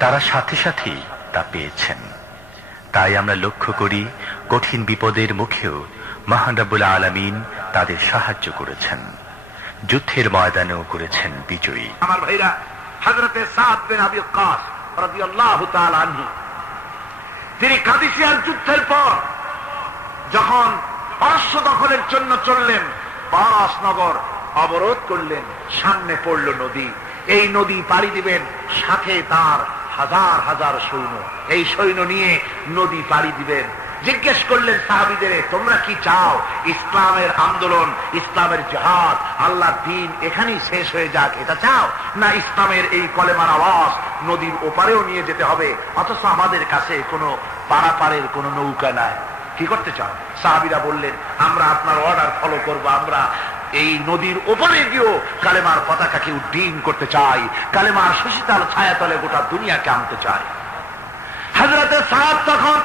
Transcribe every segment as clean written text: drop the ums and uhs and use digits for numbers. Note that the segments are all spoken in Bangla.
তারা সাথে সাথেই তা পেয়েছেন। তাই আমরা লক্ষ্য করি কঠিন বিপদের মুখেও মহান রব্বুল আলামিন তাদের সাহায্য করেছেন, যুদ্ধের ময়দানেও করেছেন বিজয়ী। আমার ভাইরা, হযরতে সাদ বিন আবি ওয়াক্কাস রাদিয়াল্লাহু তাআলা আনহু, তিনি কাদিসিয়ার যুদ্ধের পর যখন পারস্য দখলের জন্য চললেন, পারস নগর অবরোধ করলেন, সামনে পড়ল নদী। এই নদী পাড়ি দিবেন, সাথে তার হাজার হাজার সৈন্য, এই সৈন্য নিয়ে নদী পাড়ি দিবেন। জিজ্ঞেস করলেন সাহাবীদের, তোমরা কি চাও ইসলামের আন্দোলন, ইসলামের জিহাদ, আল্লাহর দ্বীন এখানেই শেষ হয়ে যাক, এটা চাও, না ইসলামের এই কলেমার আওয়াজ নদীর ওপারেও নিয়ে যেতে হবে, অথচ আমাদের কাছে কোনো পারাপারের কোনো নৌকা নাই, কি করতে চাও? সাহাবীরা বললেন, আমরা আপনার অর্ডার ফলো করব, আমরা এই নদীর ওপারে গিয়েও কালেমার পতাকাকে উড্ডীন করতে চাই, কালেমার শশীতল ছায়াতলে গোটা দুনিয়াকে আনতে চাই। হযরতে সাদ তখন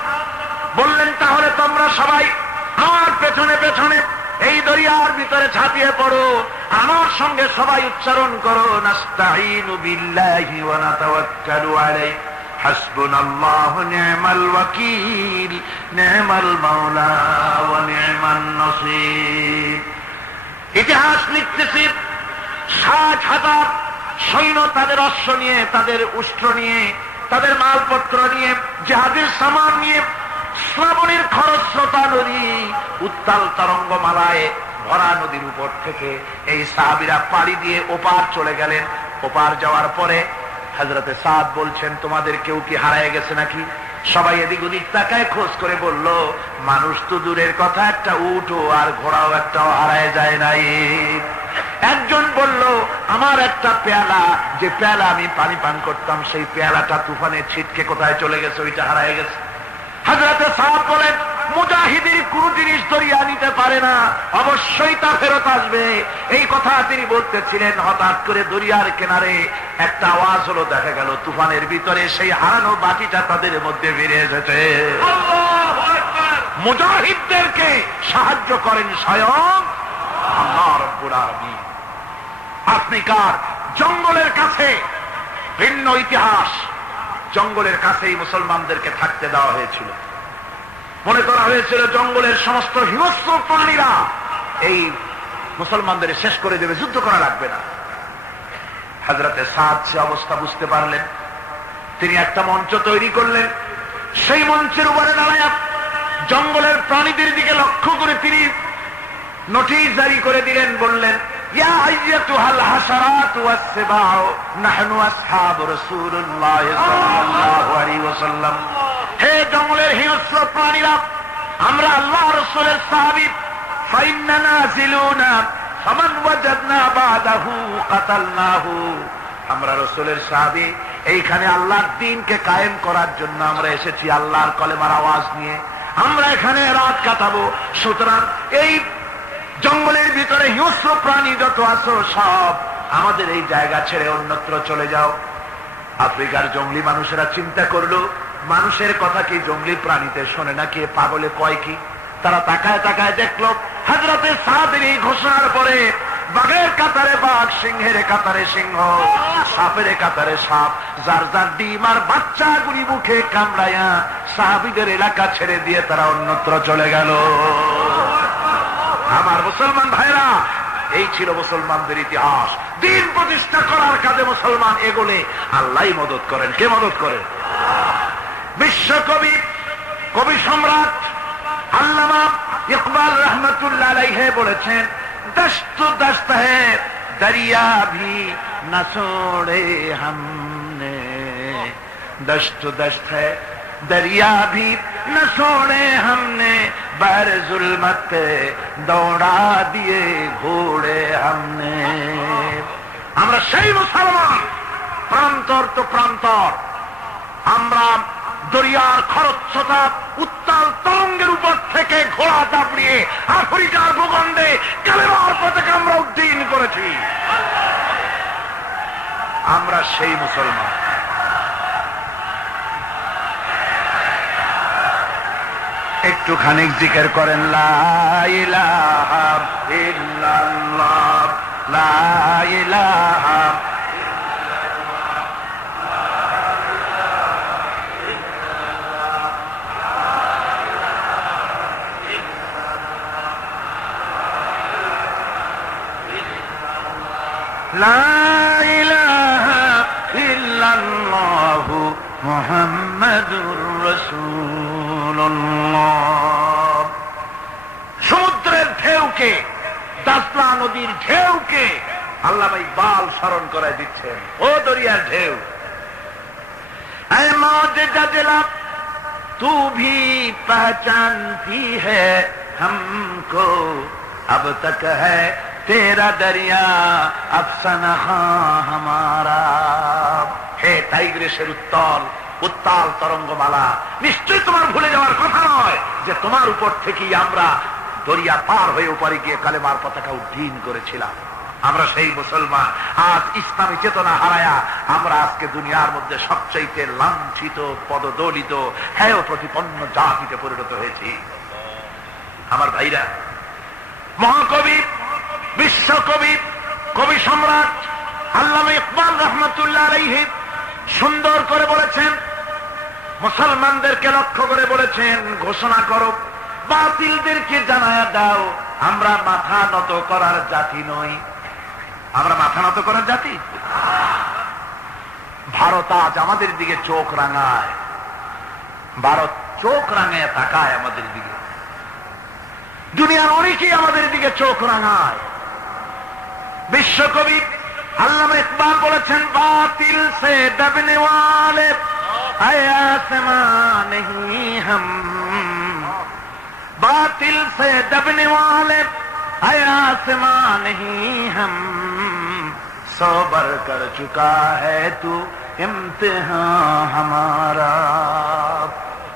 বললেন, তাহলে তোমরা সবাই আমার পেছনে পেছনে এই দরিয়ার ভিতরে ঝাঁপিয়ে পড়ো, আমার সঙ্গে সবাই উচ্চারণ করো, নাস্তাঈনু বিল্লাহি ওয়া নাতাওয়াক্কালু আলাইহি, হাসবুনাল্লাহু নি'মাল ওয়াকিল, নি'মাল মাওলা ওয়া নি'মান নাসীর। ইতিহাস লিখতেছি, 60,000 সৈন্য তাদের অশ্ব নিয়ে, তাদের উষ্ট্র নিয়ে, তাদের মালপত্র নিয়ে, জিহাদের সামান নিয়ে শ্রাবণের খরস্রোতা নদী, উত্তাল তরঙ্গমালায় ভরা নদীর উপর থেকে এই সাহাবীরা পাড়ি দিয়ে ওপার চলে গেলেন। ওপার যাওয়ার পরে হযরতে সাদ বলছেন, তোমাদের কেউ কি হারায় গেছে নাকি? সবাই এদিক ওদিক তাকায়, খোঁজ করে বলল, মানুষ তো দূরের কথা, একটা উটও আর ঘোড়াও একটাও হারায় যায় নাই। একজন বলল, আমার একটা পেয়ালা, যে পেয়ালা আমি পানি পান করতাম, সেই পেয়ালাটা তুফানে ছিটকে কোথায় চলে গেছে, ওইটা হারায় গেছে। হযরতে সাদ বলেন, মুজাহিদের কোন জিনিস দরিয়া নিতে পারে না, অবশ্যই তা ফেরত আসবে। এই কথা তিনি বলতেছিলেন, হঠাৎ করে দরিয়ার কিনারে একটা আওয়াজ হলো, দেখা গেল তুফানের ভিতরে সেই হারানো বাটিটা তাদের মধ্যে ফিরে এসেছে। মুজাহিদদেরকে সাহায্য করেন স্বয়ং আল্লাহ রাব্বুল আলামিন। আফ্রিকার জঙ্গলের কাছে ভিন্ন ইতিহাস, জঙ্গলের কাছেই মুসলমানদেরকে থাকতে দেওয়া হয়েছিল। মনে করা হয়েছিল জঙ্গলের সমস্ত হিংস্র প্রাণীরা এই মুসলমানদের শেষ করে দেবে, যুদ্ধ করা লাগবে না। হযরতে সাদ সে অবস্থা বুঝতে পারলেন, তিনি একটা মঞ্চ তৈরি করলেন। সেই মঞ্চের উপরে দাঁড়ায় জঙ্গলের প্রাণীদের দিকে লক্ষ্য করে তিনি নোটিশ জারি করে দিলেন, বললেন, ইয়া আইয়াতুহাল হাশারাতু ওয়াস-সিবাউ নাহনু আসহাবু রাসূলুল্লাহ সাল্লাল্লাহু আলাইহি ওয়াসাল্লাম। হে জঙ্গলের হিংস্র প্রাণীরা, আমরা আল্লাহ রাসূলের সাহাবী, ফাইন্না নাজিলুনা ফামান ওয়াজাদনা বাদাহু কাতালনাহু। আমরা রাসূলের সাহাবী, এইখানে আল্লাহর দ্বীনকে কায়েম করার জন্য আমরা এসেছি, আল্লাহর কলেমার আওয়াজ নিয়ে আমরা এখানে রাত কাটাবো। সুতরাং এই জঙ্গলের ভিতরে হিংস্র প্রাণী যত আছো, সব আমাদের এই জায়গা ছেড়ে অন্যত্র চলে যাও। আফ্রিকার জঙ্গলি মানুষেরা চিন্তা করলো, মানুষের কথা কি জঙ্গলি প্রাণীতে শোনে না, কে পাগলে কয় কি? তারা তাকায় তাকায় দেখলো, হযরতে সাদের এই ঘোষণার পরে বাঘের কাতারে বাঘ, সিংহের কাতারে সিংহ, সাপের কাতারে সাপ, যার যার ডিম আর বাচ্চাগুলি মুখে কামড়াইয়া সাহাবীদের এলাকা ছেড়ে দিয়ে তারা অন্যত্র চলে গেল। আমার মুসলমান ভাইরা, এই ছিল মুসলমানদের ইতিহাস। দ্বীন প্রতিষ্ঠা করার কাজে মুসলমান এগোলে আল্লাহই মদত করেন। কে মদত করেন? বিশ্বকবি, কবি সম্রাট আল্লামা ইকবাল রহমতুল্লাহ আলাইহি বলেছেন, দস্ত দস্ত হ্যায় দরিয়া ভি না ছোড়ে हमने, दस्त दस्त है दरिया भी न छोड़े हमने, बर जुल्मत दौड़ा दिए घोड़े हमने। আমরা সেই মুসলমান, প্রান্তর তো প্রান্তর, আমরা দরিয়ার খরস্রোতা উত্তাল তরঙ্গের উপর থেকে ঘোড়া দাপড়িয়ে আফ্রিকার ভূখণ্ডে কালেমার পতাকা আমরা উড্ডীন করেছি। আমরা সেই মুসলমান। একটুখানি জিকির করেন, লা ইলাহা ইল্লাল্লাহ, লা ইলাহা লা ইলাহা ইল্লাল্লাহু মুহাম্মাদুর রাসূলুল্লাহ। সমুদ্রের ঢেউকে, দাসলা নদীর ঢেউকে আল্লামা ইকবাল স্মরণ করায় দিচ্ছেন। ও দরিয়ার ঢেউ, ऐ मौज जजला तू भी पहचानती है हमको, अब तक है तेरा दरिया अफसाना हमारा। হে টাইগ্রেসের উত্তাল তরঙ্গমালা, নিশ্চয় তোমার ভুলে যাওয়ার কথা নয় যে তোমার উপর থেকেই আমরা দরিয়া পার হয়ে উপরে গিয়ে কালেমার পতাকা উড্ডীন করেছিলাম। আমরা সেই মুসলমান, আজ ইসলামী চেতনা হারায়া আমরা আজকে দুনিয়ার মধ্যে সবচাইতে লাঞ্ছিত, পদদলিত, হেয় প্রতিপন্ন জাতিতে পরিণত হয়েছি। আমার ভাইরা, মহাকবি, বিশ্বকবি, কবি সম্রাট আল্লামা ইকবাল রহমতুল্লাহ আলাইহি সুন্দর করে বলেছেন, মুসলমানদেরকে লক্ষ্য করে বলেছেন, ঘোষণা করো, বাতিলদেরকে জানায়া দাও, আমরা মাথা নত করার জাতি নই। আমরা মাথা নত করার জাতি? ভারত আজ আমাদের দিকে চোখ রাঙায়, ভারত চোখ রাঙায় তাকায় আমাদের দিকে, দুনিয়ার অনেকেই আমাদের দিকে চোখ রাঙায়। বিশ্বকবি আল্লামা ইকবাল বলেছেন, বাতিল সে দবনে ওয়ালে আসমান नहीं हम, बातिल से दबने वाले आसमान नहीं हम, सोबर कर चुका है तू इम्तिहान हमारा।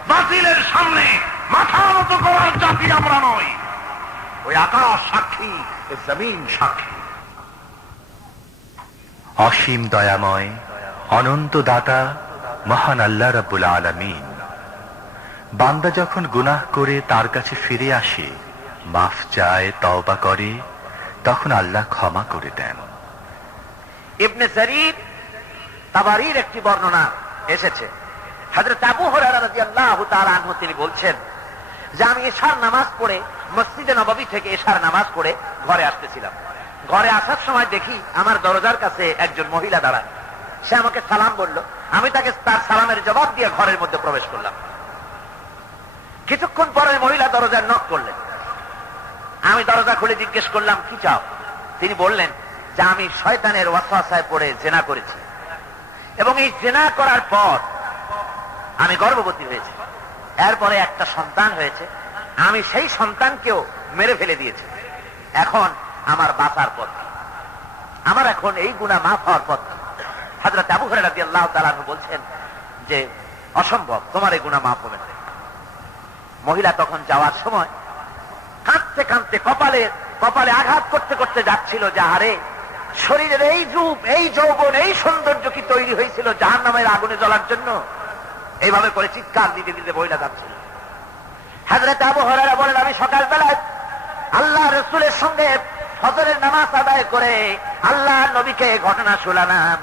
বাতিলের সামনে মাথা নত করার জাতি আমরা নই। ওই আকাশ সাক্ষী, জমিন সাক্ষী। অসীম দয়াময়, অনন্ত দাতা মহান আল্লাহ রাব্বুল আলামিন বান্দা যখন গুনাহ করে তার কাছে ফিরে আসে, মাফ চায়, তওবা করে, তখন আল্লাহ ক্ষমা করে দেন। ইবনে জারীর তাবারীর একটি বর্ণনা এসেছে, হযরত আবু হুরায়রা রাদিয়াল্লাহু তাআলা আনহু তিনি বলছেন যে আমি ইশার নামাজ পড়ে মসজিদে নববী থেকে ইশার নামাজ পড়ে ঘরে আসতেছিলাম। ঘরে আসার সময় দেখি আমার দরজার কাছে একজন মহিলা দাঁড়ান। সে আমাকে সালাম বলল, আমি তাকে তার সালামের জবাব দিয়ে ঘরের মধ্যে প্রবেশ করলাম। কিছুক্ষণ পরে মহিলা দরজার নক করলেন। আমি দরজা খুলে জিজ্ঞেস করলাম, কি চাও? তিনি বললেন যে আমি শয়তানের ওয়াসওয়াসায় পড়ে জিনা করেছি এবং এই জিনা করার পর আমি গর্ভবতী হয়েছি, এরপরে একটা সন্তান হয়েছে, আমি সেই সন্তানকেও মেরে ফেলে দিয়েছি। এখন আমার বাঁচার পথ, আমার এখন এই গুনাহ মাফ হওয়ার পথ। হযরত আবু হুরায়রা রাদিয়াল্লাহু তাআলা আনহু বলছেন যে অসম্ভব, তোমার এই গুনাহ মাফ হবে না। মহিলা তখন যাওয়ার সময় কাঁদতে কাঁদতে কপালে আঘাত করতে করতে যাচ্ছিল যে আরে শরীরের এই রূপ, এই যৌবন, এই সৌন্দর্য কি তৈরি হয়েছিল জাহান্নামের আগুনে জ্বলার জন্য? এইভাবে করে চিৎকার দিতে দিতে মহিলা যাচ্ছিল। হযরত আবু হুরায়রা বলেন, আমি সকালবেলায় আল্লাহ রাসূলের সঙ্গে ফজরের নামাজ আদায় করে আল্লাহ নবীকে ঘটনা শোনালাম।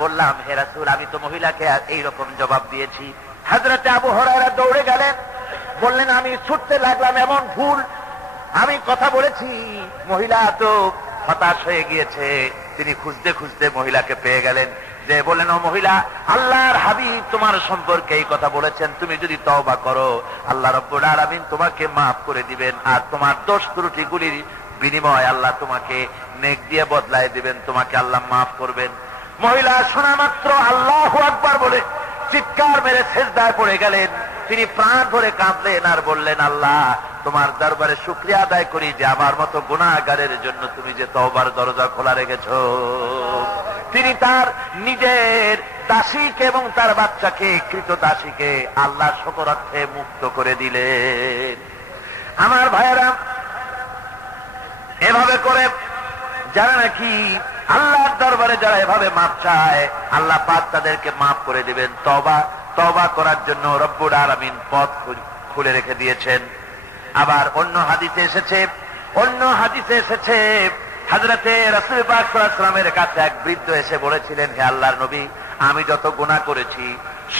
বললাম, হে রাসূল, আমি তো মহিলাকে এইরকম জবাব দিয়েছি। হযরত আবু হুরায়রা দৌড়ে গেলেন, বললেন, আমি ছুটতে লাগলাম, এমন ভুল আমি কথা বলেছি। মহিলা তো হতাশ হয়ে গিয়েছে। তিনি খুঁজতে খুঁজতে মহিলাকে পেয়ে গেলেন, যে বললেন, ও মহিলা, আল্লাহর হাবিব তোমার সম্পর্কে এই কথা বলেছেন, তুমি যদি তওবা করো আল্লাহ রাব্বুল আলামিন তোমাকে মাফ করে দিবেন, আর তোমার দোষ ত্রুটিগুলির বিনিময় আল্লাহ তোমাকে নেক দিয়ে বদলায় দিবেন, তোমাকে আল্লাহ মাফ করবেন। মহিলা শোনা মাত্র আল্লাহু আকবার বলে চিৎকার মেরে সিজদায় পড়ে গেলেন। তিনি প্রাণ ভরে কাঁদলেন আর বললেন, আল্লাহ তোমার দরবারে শুকরিয়া আদায় করি যে আমার মতো গুনাহগারের জন্য তুমি যে তওবার দরজা খোলা রেখেছো। তিনি তার নিজের দাসীকে এবং তার বাচ্চাকে, কৃতদাসীকে আল্লাহ শকরার্থে মুক্ত করে দিলেন। আমার ভাইয়েরা, এভাবে করে যারা নাকি আল্লাহর দরবারে যারা এভাবে মাপ চায়, আল্লাহ পাক তাদেরকে মাফ করে দিবেন। তওবা করার জন্য রব্বুল আলামিন পথ খুলে রেখে দিয়েছেন। আবার অন্য হাদিসে এসেছে হযরতে রাসূল পাক সাল্লাল্লাহু আলাইহি ওয়াসাল্লামের কাছে এক বৃদ্ধ এসে বলেছিলেন, হে আল্লাহর নবী, আমি যত গুনাহ করেছি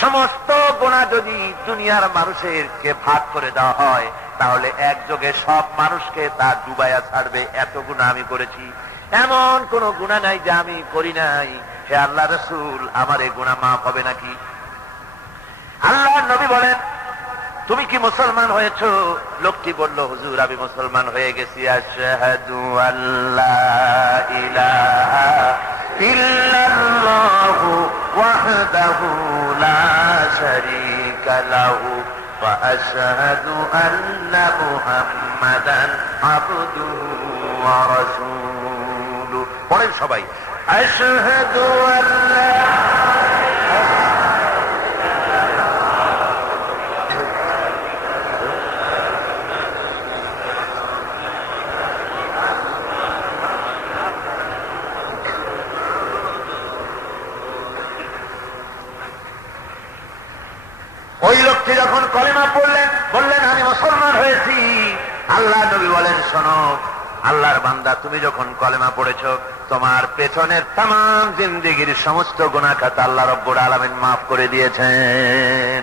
সমস্ত গুনাহ যদি দুনিয়ার মানুষেরকে ভাগ করে দেওয়া হয় তাহলে একযোগে সব মানুষকে তা ডুবাইয়া ছাড়বে, এত গুনাহ আমি করেছি। এমন কোন গুনাহ নাই যে আমি করি নাই। হে আল্লাহ রাসূল, আমার এই গুনাহ মাফ হবে নাকি? আল্লাহর নবী বলেন, তুমি কি মুসলমান হয়েছো? লোকটি বলল, হুজুর আমি মুসলমান হয়ে গেছি। আশহাদু আল্লা ইলাহা ইল্লাল্লাহু ওয়াহদাহু লা শারীকা লাহু ওয়া আশহাদু আন্না মুহাম্মাদান আবদুহু ওয়া রাসূলুহু। পড়েন সবাই, আশহাদু আল্লা। ওই লোকটি যখন কলেমা পড়লেন, বললেন আমি মুসলমান হয়েছি। আল্লাহ নবী বলেন, শোনো আল্লাহর বান্দা, তুমি যখন কলেমা পড়েছ, তোমার পেছনের তামাম জিন্দেগির সমস্ত গুনাহ খাতা আল্লাহ রব্বুল আলামিন মাফ করে দিয়েছেন।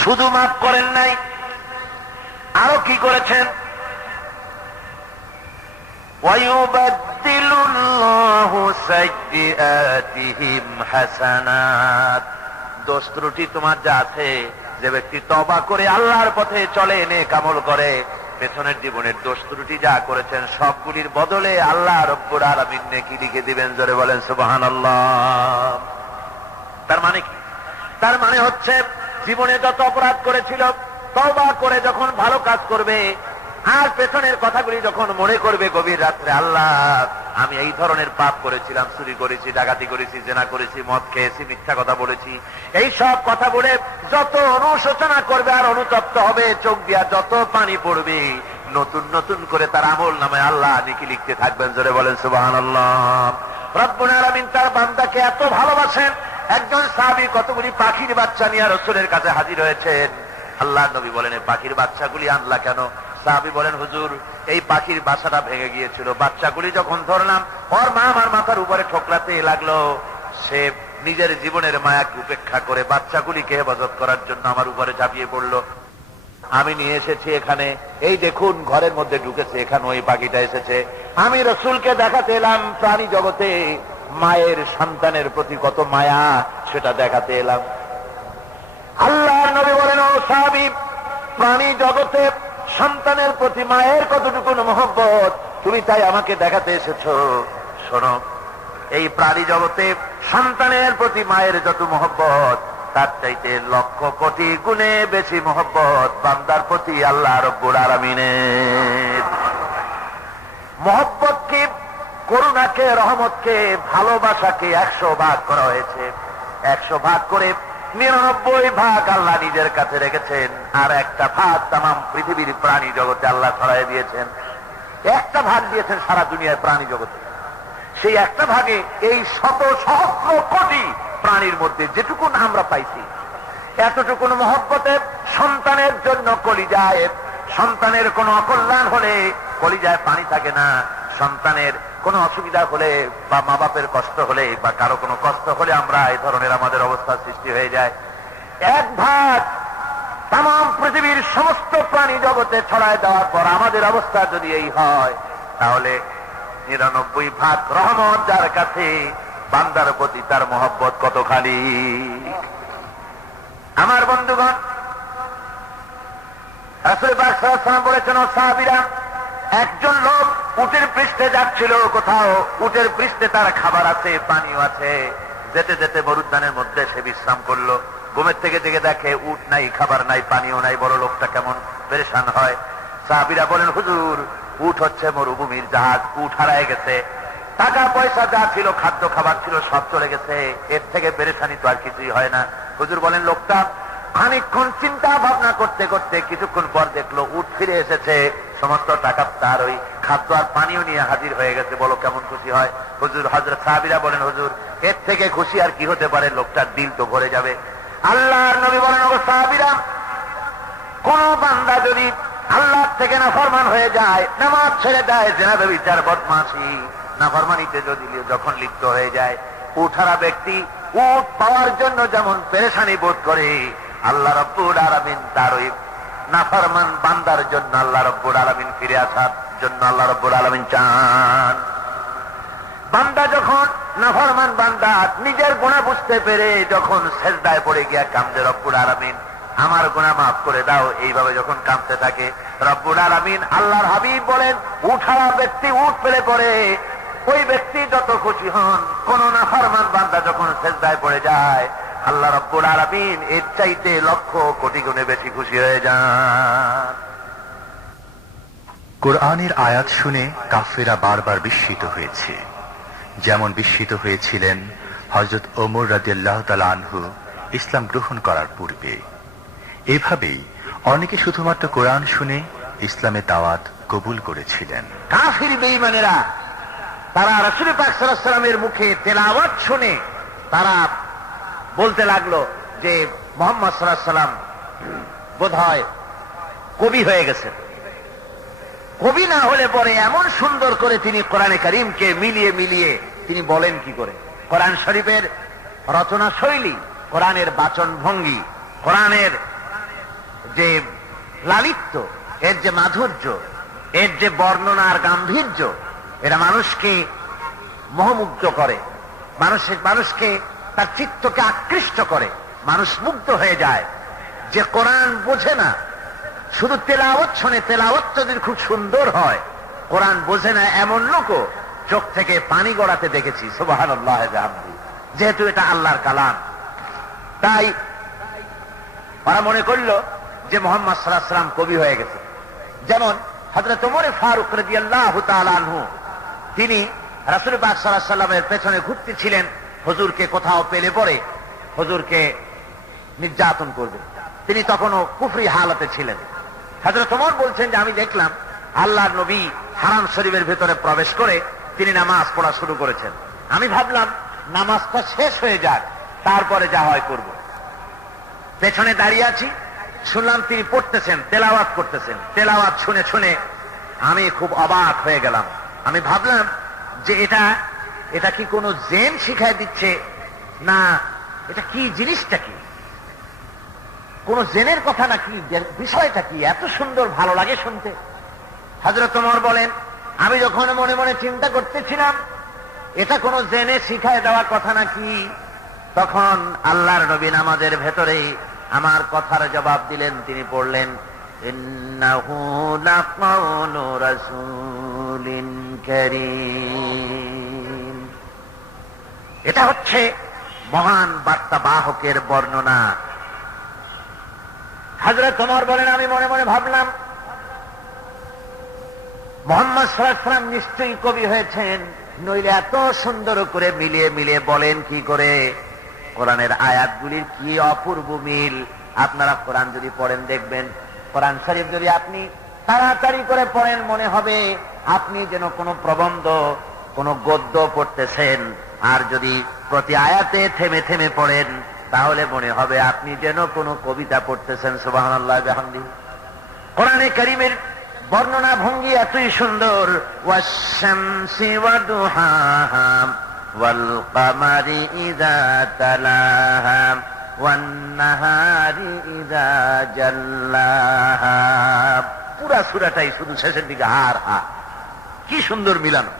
শুধু মাফ করেন নাই, আরো কি করেছেন? ওয়ায়ুবাদদিলুল্লাহু সাইয়্যাতিহিম হাসানাত। দোষ ত্রুটি তোমার যা আছে, যে ব্যক্তি তওবা করে আল্লাহর পথে চলে, নেক আমল করে, পেছনের জীবনের দোষ ত্রুটি যা করেছেন সবগুলির বদলে আল্লাহ রব্বুল আলামিন নেকি লিখে দিবেন। জোরে বলেন সুবহানাল্লাহ। তার মানে কি? তার মানে হচ্ছে জীবনে যত অপরাধ করেছিল, তওবা করে যখন ভালো কাজ করবে, আর পেছনের কথাগুলি যখন মনে করবে গভীর রাত্রে, আল্লাহ আমি এই ধরনের পাপ করেছিলাম, চুরি করেছি, ডাকাতি করেছি, জেনা করেছি, মদ খেয়েছি, মিথ্যা কথা বলেছি, এই সব কথা বলে যত অনুশোচনা করবে আর অনুতপ্ত হবে, চোখ দিয়া যত পানি পড়বে, নতুন নতুন করে তার আমল নামে আল্লাহ নেকি লিখতে থাকবেন। জোরে বলেন সুবহানাল্লাহ। রব্বুল আলামিন তার বান্দাকে এত ভালোবাসেন, একজন সাহাবী কতগুলি পাখির বাচ্চা নিয়ে রাসূলের কাছে হাজির হয়েছেন। আল্লাহ নবী বলেন, এই পাখির বাচ্চাগুলি আনলা কেন? সাহাবী বলেন, হুজুর এই পাখির বাসাটা ভেঙে গিয়েছিল, বাচ্চাগুলি যখন ধরলাম, ওর মা আমার মাথার উপরে ঠোকরাতে লাগলো, সে নিজের জীবনের মায়াকে উপেক্ষা করে বাচ্চাগুলিকে হেফাজত করার জন্য আমার উপরে ঝাঁপিয়ে পড়লো। আমি নিয়ে এসেছি এখানে, এই দেখুন ঘরের মধ্যে ঢুকেছে, এখানে ওই পাখিটা এসেছে। আমি রাসূলকে দেখাতে এলাম প্রাণী জগতে মায়ের সন্তানের প্রতি কত মায়া, সেটা দেখাতে এলাম। আল্লাহর নবী বলেন, ও সাহাবী, প্রাণী জগতে সন্তানের প্রতি মায়ের কতটুকু মহব্বত তুমি তাই আমাকে দেখাতে এসেছো। শোনো, এই প্রাণী জগতে সন্তানের প্রতি মায়ের যত মহব্বত, তার চাইতে লক্ষ কোটি গুণে বেশি মহব্বত বান্দার প্রতি আল্লাহ রব্বুল আলামিনের। মহব্বতকে, করুণাকে, রহমতকে, ভালোবাসাকে 100 ভাগ করা হয়েছে। 100 ভাগ করে 99 ভাগ আল্লাহ নিজের কাছে রেখেছেন, আর একটা ভাগ তামাম পৃথিবীর প্রাণী জগতে আল্লাহ ছড়াই দিয়েছেন। একটা ভাগ দিয়েছেন সারা দুনিয়ার প্রাণী জগতে। সেই একটা ভাগে এই শত সহস্র কোটি প্রাণীর মধ্যে যেটুকুন আমরা পাইছি, এতটুকুন মহব্বতে সন্তানের জন্য কলিজায়, সন্তানের কোনো অকল্যাণ হলে কলিজায় পানি থাকে না, সন্তানের কোনো অসুবিধা হলে বা মা বাপের কষ্ট হলে বা কারো কোনো কষ্ট হলে আমরা এই ধরনের আমাদের অবস্থা সৃষ্টি হয়ে যায়। এক ভাগ তামাম পৃথিবীর সমস্ত প্রাণী জগতে ছড়ায় দেওয়ার পর আমাদের অবস্থা যদি এই হয়, তাহলে 99 ভাগ রহমত যার কাছে, বান্দার প্রতি তার মহব্বত কতখানি। আমার বন্ধুগণ, রাসূল পাক সাল্লাল্লাহু আলাইহি ওয়াসাল্লাম বলেছেন, ও সাহাবীরা, একজন লোক উটের পৃষ্ঠে যাচ্ছিল কোথাও, উটের পৃষ্ঠে তার খাবার আছে, পানিও আছে, যেতে যেতে মরুদ্যানের মধ্যে সে বিশ্রাম করলো। ঘুমের থেকে থেকে দেখে উট নাই, খাবার নাই, পানিও নাই, বড় লোকটা কেমন পেরেশান হয়। সাহাবীরা বলেন, হুজুর উট হচ্ছে মরুভূমির জাহাজ, উট হারায় গেছে, টাকা পয়সা যা ছিল, খাদ্য খাবার ছিল, সব চলে গেছে, এর থেকে পেরেশানি তো আর কিছুই হয় না। হুজুর বলেন, লোকটা খানিকক্ষণ চিন্তা ভাবনা করতে করতে কিছুক্ষণ পর দেখলো উট ফিরে এসেছে, সমস্ত টাকা তার ওই খাদ্য আর পানিও নিয়ে হাজির হয়ে গেছে। বলো কেমন খুশি হয়? হুজুর, হযরত সাহাবীরা বলেন, হুজুর এর থেকে খুশি আর কি হতে পারে, লোকটার দিল তো ভরে যাবে। আল্লাহর নবী বলেন, ও সাহাবীরা, কোন বান্দা যদি আল্লাহ থেকে নাফরমান হয়ে যায়, নামাজ ছেড়ে দেয়, জিনা ব্যভিচার বদমাশি নাফরমানিতে যদি যখন লিপ্ত হয়ে যায়, উঠারা ব্যক্তি উট পাওয়ার জন্য যেমন পেরেশানি বোধ করে, আল্লাহ রাব্বুল আলামিন তার ওই নাফরমান বান্দার জন্য, আল্লাহ রাব্বুল আলামিন ফিরে আসার জন্য আল্লাহ রাব্বুল আলামিন চান। বান্দা যখন নাফরমান বান্দা নিজের গুনাহ বুঝতে পেরে যখন সেজদায় পড়ে গিয়া কাঁদে, রব্বুল আলামিন আমার গুনাহ মাফ করে দাও, এইভাবে যখন কাঁদতে থাকে, রব্বুল আলামিন আল্লাহর হাবিব বলেন উঠা ব্যক্তি উঠ ফেলে পড়ে, ওই ব্যক্তি যত খুশি হন। কোন নাফরমান বান্দা যখন সেজদায় পড়ে যায়, আল্লাহ রব্বুল আলামিন এর চাইতে লক্ষ কোটি গুণে বেশি খুশি হয়ে যান। কোরআনের আয়াত শুনে কাফেরা বারবার বিস্মিত হয়েছে, যেমন বিস্মিত হয়েছিলেন হযরত ওমর রাদিয়াল্লাহু তাআলা আনহু ইসলাম গ্রহণ করার পূর্বে। এভাবেই অনেকে শুধুমাত্র কোরআন শুনে ইসলামের দাওয়াত কবুল করেছিলেন। কাফির বেঈমানেরা তারা রাসূল পাক সাল্লাল্লাহু আলাইহি ওয়াসাল্লামের মুখে তেলাওয়াত শুনে তারা বলতে লাগলো যে মুহাম্মদ সাল্লাল্লাহু আলাইহি ওয়াসাল্লাম বোধহয় কবি হয়ে গেছেন। কবি না হলে পরে এমন সুন্দর করে তিনি কোরআনে কারীমকে মিলিয়ে মিলিয়ে তিনি বলেন কি করে। কোরআন শরীফের রচনা শৈলী, কোরআনের বাচন ভঙ্গি, কোরআনের যে লালিত্য, এর যে মাধুর্য, এর যে বর্ণনার গাম্ভীর্য, এরা মানুষকে মোহমুগ্ধ করে, মানুষকে তার চিত্তকে আকৃষ্ট করে, মানুষ মুগ্ধ হয়ে যায়। যে কোরআন বোঝে না, শুধু তেলাওয়াত শোনে, তেলাওয়াত যদি খুব সুন্দর হয়, কোরআন বোঝে না এমন লোকও চোখ থেকে পানি গড়াতে দেখেছি। সুবহানাল্লাহ বিহামদি, যেহেতু এটা আল্লাহর কালাম। তাই ওরা মনে করল যে মুহাম্মদ সাল্লাল্লাহু আলাইহি ওয়াসাল্লাম কবি হয়ে গেছে। যেমন হযরত ওমর ফারুক রাদিয়াল্লাহু তাআলা আনহু, তিনি রাসূল পাক সাল্লাল্লাহু আলাইহি ওয়াসাল্লামের পেছনে ঘুরতেছিলেন, হুজুরকে কোথাও পেলে পরে হুজুরকে নির্যাতন করবে। তিনি তখনও কুফরি হালতে ছিলেন। হযরত ওমর বলছেন যে আমি দেখলাম আল্লাহর নবী হারাম শরীফের ভেতরে প্রবেশ করে তিনি নামাজ পড়া শুরু করেছেন। আমি ভাবলাম নামাজটা শেষ হয়ে যাক, তারপরে যা হয় করব। পেছনে দাঁড়িয়ে আছি, শুনলাম তিনি পড়তেছেন, তেলাওয়াত করতেছেন। তেলাওয়াত শুনে শুনে আমি খুব অবাক হয়ে গেলাম। আমি ভাবলাম যে এটা কি কোনো জেন শিখায় দিচ্ছে, না এটা কি, জিনিসটা কি, কোন জেনের কথা নাকি, বিষয়টা কি, এত সুন্দর ভালো লাগে শুনতে। হযরত ওমর বলেন আমি যখন মনে মনে চিন্তা করতেছিলাম এটা কোন জেনে শিখায় দেওয়ার কথা নাকি, তখন আল্লাহর নবী নামাজের ভেতরে আমার কথার জবাব দিলেন। তিনি পড়লেন ইন্নাহু লাকাউলু রাসূলিন কারীম। এটা হচ্ছে মহান বার্তাবাহকের বর্ণনা। হযরত ওমর বলেন আমি মনে মনে ভাবলাম মুহাম্মদ সাল্লাল্লাহু আলাইহি ওয়াসাল্লাম নিশ্চয়ই কবি হয়েছেন, নইলে এত সুন্দর করে মিলিয়ে মিলিয়ে বলেন কি করে। কোরআনের আয়াতগুলির কি অপূর্ব মিল। আপনারা কোরআন যদি পড়েন দেখবেন, কোরআন শরীফ যদি আপনি তাড়াতাড়ি করে পড়েন, মনে হবে আপনি যেন কোনো প্রবন্ধ, কোনো গদ্য পড়তেছেন। আর যদি প্রতি আয়াতে থেমে থেমে পড়েন, তাহলে মনে হবে আপনি যেন কোনো কবিতা পড়তেছেন। সুবহানাল্লাহ বিহামদি। কোরআনে কারীমের বর্ণনা ভঙ্গি এতই সুন্দর। ওয়াশ-শামসি ওয়া-দুহাহা ওয়াল-কামারি ইযা তালাহা ওয়ান-নাহারি ইযা জাল্লাহা। পুরা সূরাটাই শুধু শেষের দিকে হার হা, কি সুন্দর মিলানো।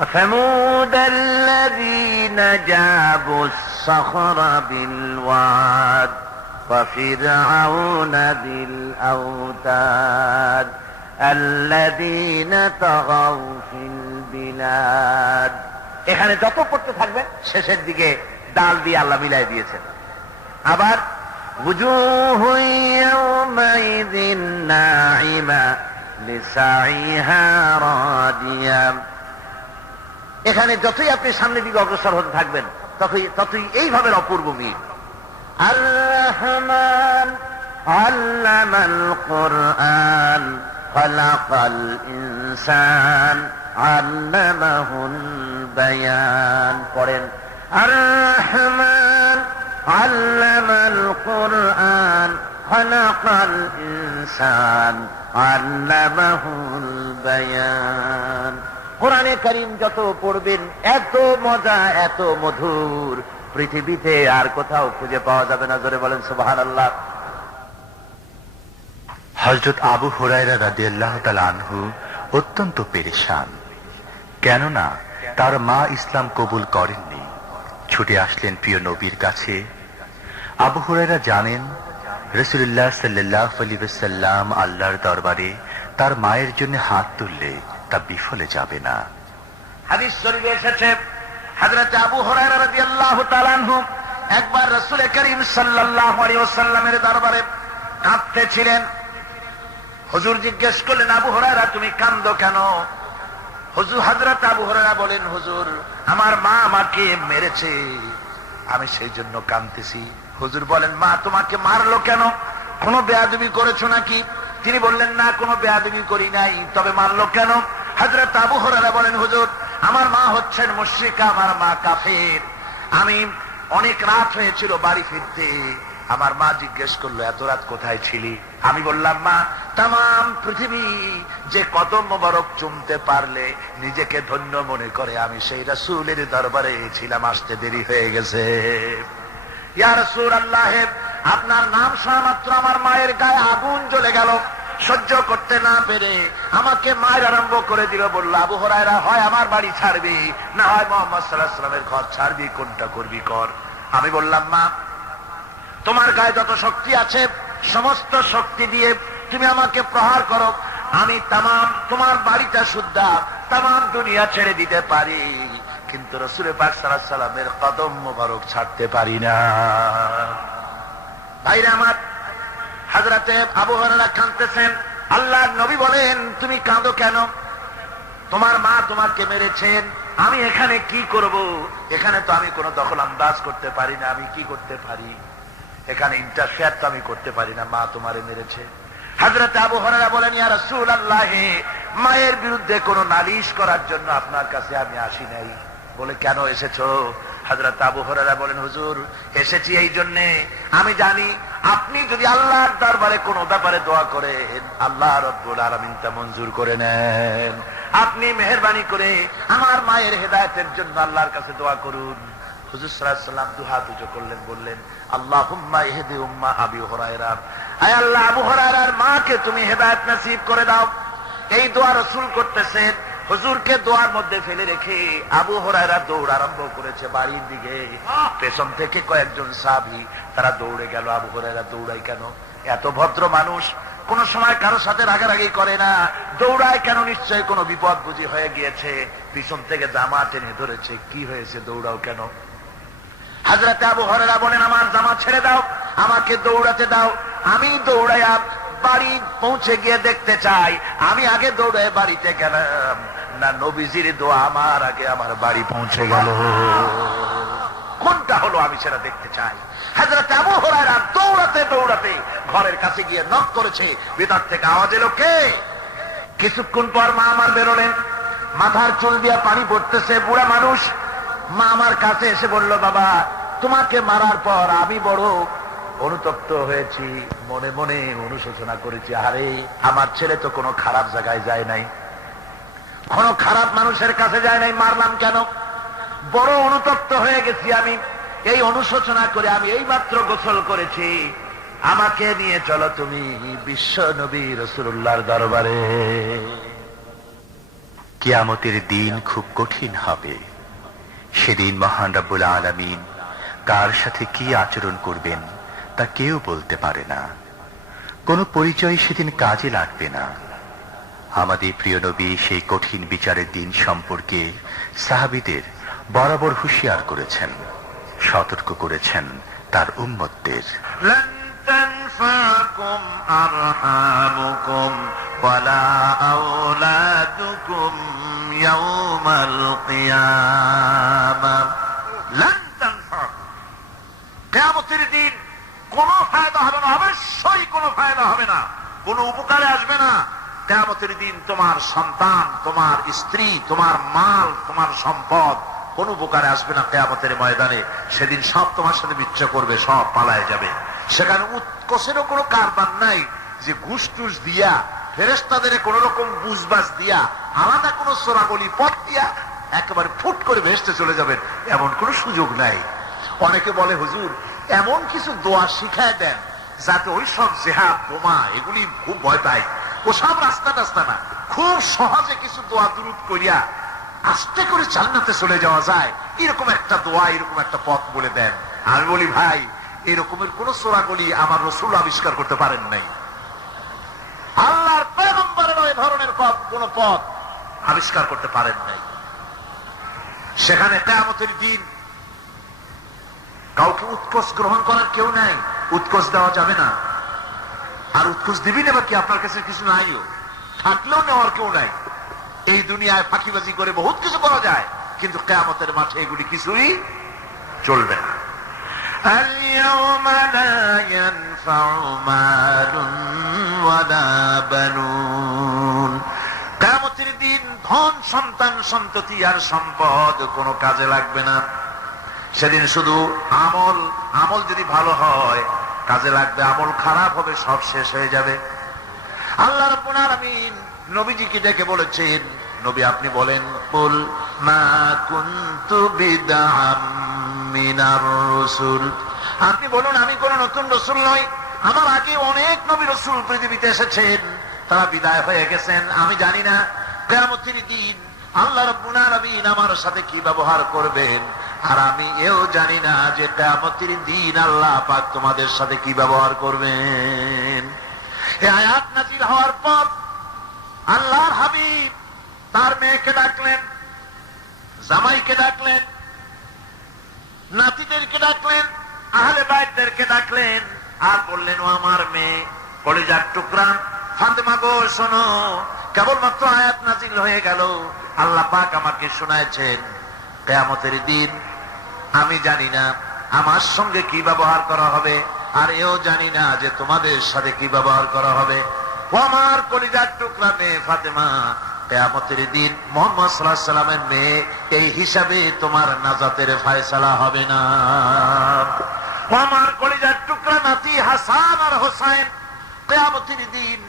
وثمود الذين جابوا الصخر بالواد وفرعون ذي الأوتاد الذين طغوا في البلاد। এখানে যত পড়তে থাকবেন শেষের দিকে ডাল দিয়ে আল্লাহ মিলাই দিয়েছেন। আবার ওয়াজুহু ইয়াওমাইযিন নাঈমা লিসাইহা রাদিয়া। এখানে যতই আপনি সামনের দিকে অগ্রসর হতে থাকবেন ততই এইভাবে অপূর্ব মিল। আর রহমান আল্লামাল কুরআন খালাকাল ইনসান আল্লামাহুল বায়ান। পড়েন আর রহমান আল্লামাল কুরআন খালাকাল ইনসান আল্লামাহুল বায়ান। কোরআনে কারীম যত পড়বেন এত মজা, এত মধুর, পৃথিবীতে আর কোথাও খুঁজে পাওয়া যাবে না। জোরে বলেন সুবহানাল্লাহ। হযরত আবু হুরায়রা রাদিয়াল্লাহু তাআলা আনহু অত্যন্ত পেরেশান, কেননা তার মা ইসলাম কবুল করেননি। ছুটে আসলেন প্রিয় নবীর কাছে। আবু হুরায়রা জানেন রাসূলুল্লাহ সাল্লাল্লাহু আলাইহি ওয়াসাল্লাম আল্লাহর দরবারে তার মায়ের জন্য হাত তুললে তা বিফলে যাবে না। হাদিস শরীফে এসেছে হযরত আবু হুরায়রা রাদিয়াল্লাহু তাআলা আনহু একবার রাসূল করিম সাল্লাল্লাহু আলাইহি ওয়াসাল্লামের দরবারে কাঁদতেছিলেন। হুজুর জিজ্ঞেস করলেন, আবু হুরায়রা তুমি কাঁদো কেন? হুজুর হযরত আবু হুরায়রা বলেন, হুজুর আমার মা আমাকে মেরেছে, আমি সেই জন্য কাঁদতেছি। হুজুর বলেন, মা তোমাকে মারলো কেন? কোনো বেয়াদবি করেছো নাকি? তিনি বললেন, না কোনো বেয়াদবি করি নাই, তবে মারলো কেন? হযরত আবু হুরায়রা বলেন, হুজুর আমার মা হচ্ছেন মুশরিকা, আমার মা কাফের। আমি অনেক রাত হয়েছিল বাড়ি ফিরতে, আমার মা জিজ্ঞেস করলো এত রাত কোথায় ছিলি? আমি বললাম, মা তাম পৃথিবী যে কদম মোবারক চুমতে পারলে নিজেকে ধন্য মনে করে, আমি সেই রাসূলের দরবারে ছিলাম, আসতে দেরি হয়ে গেছে। ইয়া রাসূলুল্লাহ, আপনার নাম শোনা মাত্র আমার মায়ের গায়ে আগুন জ্বলে গেল। সহ্য করতে না পেরে আমাকে মায়ের আরম্ভ করে দিল। বলল, আবু হুরায়রা হয় আমার বাড়ি ছাড়বি, না হয় মুহাম্মদ সাল্লাল্লাহু আলাইহি ওয়াসাল্লামের ঘর ছাড়বি, কোনটা করবি কর। আমি বললাম, মা তোমার গায়ে যত শক্তি আছে সমস্ত শক্তি দিয়ে তুমি আমাকে প্রহার করো, আমি তামাম তোমার বাড়িটা সুদ্ধা তামাম দুনিয়া ছেড়ে দিতে পারি, কিন্তু রাসূল পাক সাল্লাল্লাহু আলাইহি ওয়াসাল্লামের কদম মোবারক ছাড়তে পারি না। ভাইরা আমার, হযরতে আবু হুরায়রা কাঁদতেছেন। আল্লাহর নবী বলেন, তুমি কাঁদো কেন? তোমার মা তোমাকে মেরেছেন, আমি এখানে কি করব? এখানে তো আমি কোনো দখল আন্দাজ করতে পারি না, আমি কি করতে পারি? এখানে ইন্টারফেয়ার তো আমি করতে পারি না, মা তোমারে মেরেছে। হযরত আবু হুরায়রা বলেন, ইয়া রাসূলুল্লাহ, মায়ের বিরুদ্ধে কোনো নালিশ করার জন্য আপনার কাছে আমি আসি নাই। বলে, কেন এসেছো? হযরত আবু হুরায়রা বলেন, হুজুর এসেছি এই জন্য, আমি জানি আপনি যদি আল্লাহর দরবারে কোনো ব্যাপারে দোয়া করেন আল্লাহ রাব্বুল আলামিন তা মঞ্জুর করে নেন। আপনি মেহেরবানি করে আমার মায়ের হেদায়েতের জন্য আল্লাহর কাছে দোয়া করুন। হুজুর সাল্লাল্লাহু আলাইহি ওয়াসাল্লাম দুহাত উঁচু করলেন, বললেন, আল্লাহুম্মা ইহদি উম্মা আবি হুরায়রা, আয় আল্লাহ আবু হুরায়রার মাকে তুমি হেদায়েত নসিব করে দাও। এই দোয়া রাসূল করতেছেন। হুজুরকে দোয়ার মধ্যে ফেলে রেখে আবু হুরায়রা দৌড় আরম্ভ করেছে বাড়ির দিকে। পেছন থেকে কয়েকজন সাহাবী তারা দৌড়ে গেল। আবু হুরায়রা দৌড়ায় কেন? এত ভদ্র মানুষ, কোন সময় কারোর সাথে রাগারাগি করে না, দৌড়ায় কেন? নিশ্চয় কোনো বিপদ বুঝি হয়ে গিয়েছে, পিছন থেকে জামা টেনে ধরেছে। কি হয়েছে, দৌড়াও কেন? হযরত আবু হুরায়রা বলেন, আমার জামা ছেড়ে দাও, আমাকে দৌড়াতে দাও, আমি দৌড়াইয়া বাড়ি পৌঁছে গিয়ে দেখতে চাই আমি আগে দৌড়ে বাড়িতে গেলাম না নবীজির দোয়া আমার আগে আমার বাড়ি পৌঁছে গেল, কোনটা হলো আমি সেটা দেখতে চাই। হযরত আবু হুরায়রা দৌড়াতে দৌড়াতে ঘরের কাছে গিয়ে নক করেছে। ভিতর থেকে আওয়াজ এলো, কে? কিছুক্ষণ পর মা আমার বেরোলেন, মাথার চুল দিয়ে পানি পড়তেছে, বুড়া মানুষ। মা আমার কাছে এসে বলল, বাবা তোমাকে মারার পর আমি বড় অনুতপ্ত হয়েছি, মনে মনে অনুশোচনা করেছি, আরে আমার ছেলে তো কোনো খারাপ জায়গায় যায় নাই, কোনো খারাপ মানুষের কাছে যায় নাই, মারলাম কেন? বড় অনুতপ্ত হয়ে গেছি আমি। এই অনুশোচনা করে আমি এইমাত্র গোসল করেছি, আমাকে নিয়ে চলো তুমি বিশ্ব নবী রাসূলুল্লাহর দরবারে। কিয়ামতের দিন খুব কঠিন হবে। সেদিন মহান রব্বুল আলামিন কার সাথে কি আচরণ করবেন তা কেউ বলতে পারে না। কোনো পরিচয় সেদিন কাজে লাগবে না। আমাদের প্রিয় নবী সেই কঠিন বিচারের দিন সম্পর্কে সাহাবীদের বরাবর হুঁশিয়ার করেছেন, সতর্ক করেছেন তার উম্মতদের। لن تنفعكم أرحامكم ولا أولادكم يوم القيامة لن تنفعكم কিয়ামতের দিন কোনো ফায়দা হবে না, অবশ্যই কোনো ফায়দা হবে না, কোনো উপকারে আসবে না। কিয়ামতের দিন তোমার সন্তান, তোমার স্ত্রী, তোমার মাল, তোমার সম্পদ কোন উপকারে আসবে না। কিয়ামতের ময়দানে সেদিন সব তোমার সাথে বিচ্ছা করবে, সব পালায় যাবে। সেখানে উৎকোষেরও কোনো কারবার নাই যে ঘুষ টুস দিয়া ফেরেশতাদের কোন রকম বুঝবাস দিয়া আলাদা কোন সোরাগলি পথ দিয়া একেবারে ফুট করে ভেসতে চলে যাবেন, এমন কোন সুযোগ নাই। অনেকে বলে, হুজুর এমন কিছু দোয়া শিখায় দেন যাতে ওই সব জেহাদ বোমা এগুলি খুব ভয় পায়, ওসব রাস্তা টাস্তা না, খুব সহজে কিছু দোয়া দুরূদ করিয়া আস্তে করে জান্নাতে চলে যাওয়া যায়, এরকম একটা দোয়া, এরকম একটা পথ বলে দেন। আমি বলি ভাই, এরকমের কোন চোরাগলি আমার রাসূল আবিষ্কার করতে পারেন নাই। আল্লাহর পয়গম্বরের ওই ধরনের পথ, কোন পথ আবিষ্কার করতে পারেন নাই। সেখানে কিয়ামতের দিন কাউকে উৎকোচ গ্রহণ করার কেউ নাই, উৎকোচ দেওয়া যাবে না। আর উৎকোচ দিবি না কি? আপনার কাছে কিছু নাইও, থাকলেও নেওয়ার কেউ নাই। এই দুনিয়ায় ফাঁকিবাজি করে বহুত কিছু করা যায়, কিন্তু কিয়ামতের মাঠে এগুলি কিছুই চলবে না। اليوم لا ينفع مال ولا بنون। কিয়ামতের দিন ধন, সন্তান, সন্ততি আর সম্পদ কোনো কাজে লাগবে না। সেদিন শুধু আমল, আমল যদি ভালো হয় কাজে লাগবে, আমল খারাপ হবে সব শেষ হয়ে যাবে। আল্লাহ রাব্বুল আলামিন নবীজিকে ডেকে বলেছেন, নবী আপনি বলেন, কুল মা কুনতু বিদআম মিনার রাসূল, আপনি বলুন আমি কোন নতুন রাসূল নই, আমার আগে অনেক নবী রাসূল পৃথিবীতে এসেছেন, তারা বিদায় হয়ে গেছেন। আমি জানি না কিয়ামতের দিন আল্লাহ রাব্বুল আলামিন আমার সাথে কি ব্যবহার করবেন, আর আমি এও জানি না যে কিয়ামতের দিন আল্লাহ পাক তোমাদের সাথে কি ব্যবহার করবেন। এই আয়াত নাযিল হওয়ার পর আল্লাহর হাবিব তার মেয়েকে ডাকলেন, জামাইকে ডাকলেন, নাতিদেরকে ডাকলেন, আহলে বাইতদেরকে ডাকলেন, আর বললেন, ও আমার মেয়ে, কলিজার টুকরা ফাতেমা গো, শোনো, কেবলমাত্র আয়াত নাযিল হয়ে গেল, আল্লাহ পাক আমাকে শোনায়ছেন কিয়ামতের দিন আমি জানি না আমার সঙ্গে কি ব্যবহার করা হবে, আর এও জানি না যে তোমাদের সাথে কি ব্যবহার করা হবে। ও আমার কলিজার টুকরা মেয়ে ফাতেমা, কিয়ামতের দিন মুহাম্মদ সাল্লাল্লাহু আলাইহি সাল্লামের মেয়ে, এই হিসাবে তোমার নাজাতের ফয়সালা হবে না। ও আমার কলিজার টুকরা নাতি হাসান আর হোসেন, কিয়ামতের দিন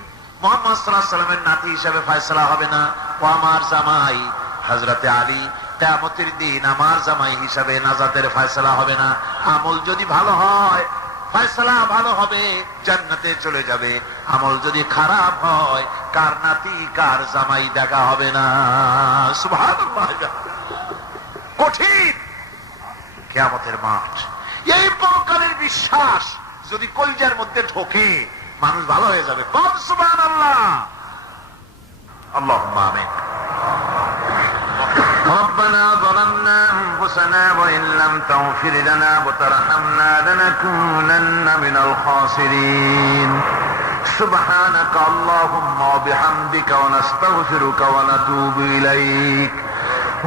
মুহাম্মদ সাল্লাল্লাহু আলাইহি সাল্লামের নাতি হিসাবে ফয়সালা হবে না। ও আমার জামাই হযরতে আলী, কিয়ামতের দিন আমার জামাই হিসাবে নাজাতের ফয়সালা হবে না। আমল যদি ভালো হয় ফয়সালা ভালো হবে, জান্নাতে চলে যাবে। আমল যদি খারাপ হয় কার নাতি কার জামাই দেখা হবে না। সুবহানাল্লাহ, কঠিন কিয়ামতের মাঠ। এই পরকালের বিশ্বাস যদি কলিজার মধ্যে ঢোকে মানুষ ভালো হয়ে যাবে। বল সুবহানাল্লাহ, আল্লাহুম্মা আমিন। ربنا ظلمنا أنفسنا وإن لم تغفر لنا وترحمنا لنكونن من الخاسرين سبحانك اللهم وبحمدك ونستغفرك ونتوب إليك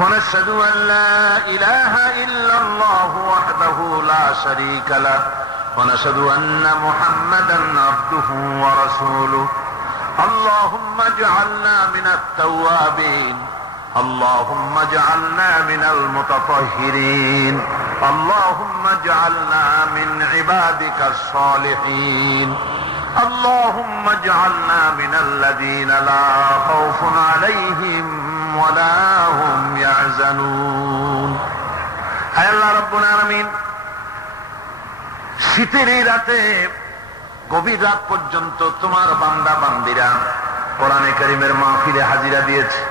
ونشهد أن لا إله إلا الله وحده لا شريك له ونشهد أن محمدا عبده ورسوله اللهم اجعلنا من التوابين اللهم اجعلنا من المتطهرين اللهم اجعلنا من عبادك الصالحين اللهم اجعلنا من الذين لا خوف عليهم ولا هم يحزنون হে আল্লাহ রাব্বুল আলামিন, শীতের এই রাতে গভীর রাত পর্যন্ত তোমার বান্দা বান্দিরা কোরআনে কারীমের মাহফিলে হাজিরা দিয়েছে।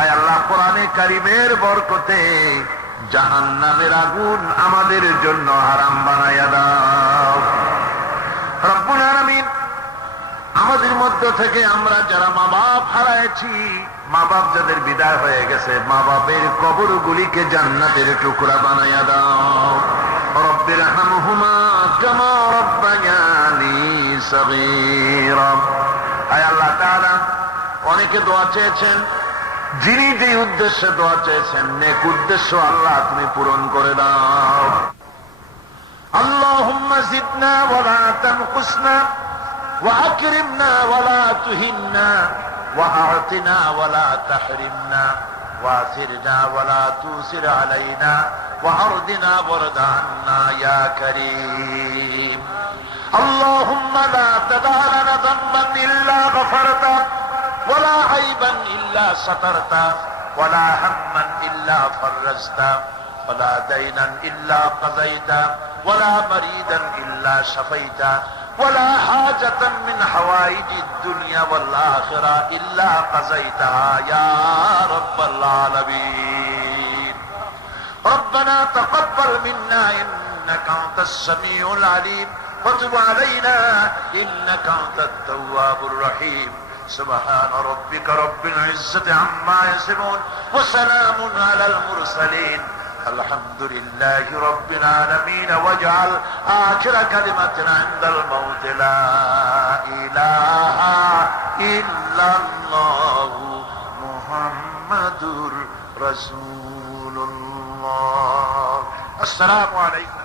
আয় আল্লাহ, কোরআনে কারীমের বরকতে জাহান্নামের আগুন আমাদের জন্য হারাম বানায়া দাও রব্বুল আলামিন। আমাদের মধ্য থেকে আমরা যারা মা বাপ হারাইছি, মা বাপ যাদের বিদায় হয়ে গেছে, মা বাপের কবরগুলিকে জান্নাতের টুকরা বানায়া দাও। রব্বিরহামহুমা কামা রাব্বায়ানি সগীরা। আয় আল্লাহ তাআলা, অনেকে দোয়া চেয়েছেন, যিনি যে উদ্দেশ্যে দোয়া চেয়েছেন নেক উদ্দেশ্য আল্লাহ তুমি পূরণ করে দাও। আল্লাহুম্মা জিদনা ওয়ালা তানকুসনা ওয়া আকরিমনা ওয়ালা তুহিন্না ওয়া আ'তিনা ওয়ালা তাহরিমনা ওয়া আসিরনা ওয়ালা তুসির আলাইনা ওয়া আরদিনা ওয়ারদ আন্না ইয়া কারীম। আল্লাহুম্মা লা তাদা লানা যামবান ইল্লা গফারতা ولا عيبا إلا سترتا ولا هما إلا فرجتا ولا دينا إلا قضيتا ولا مريدا إلا شفيتا ولا حاجة من حوائج الدنيا والآخرة إلا قضيتها يا رب العالمين. ربنا تقبل منا إنك أنت السميع العليم وتب علينا إنك أنت التواب الرحيم. سبحان ربك رب العزة عما يصفون وسلام على المرسلين الحمد لله رب العالمين. واجعل آخر كلمتنا عند الموت لا إله إلا الله محمد رسول الله. السلام عليكم.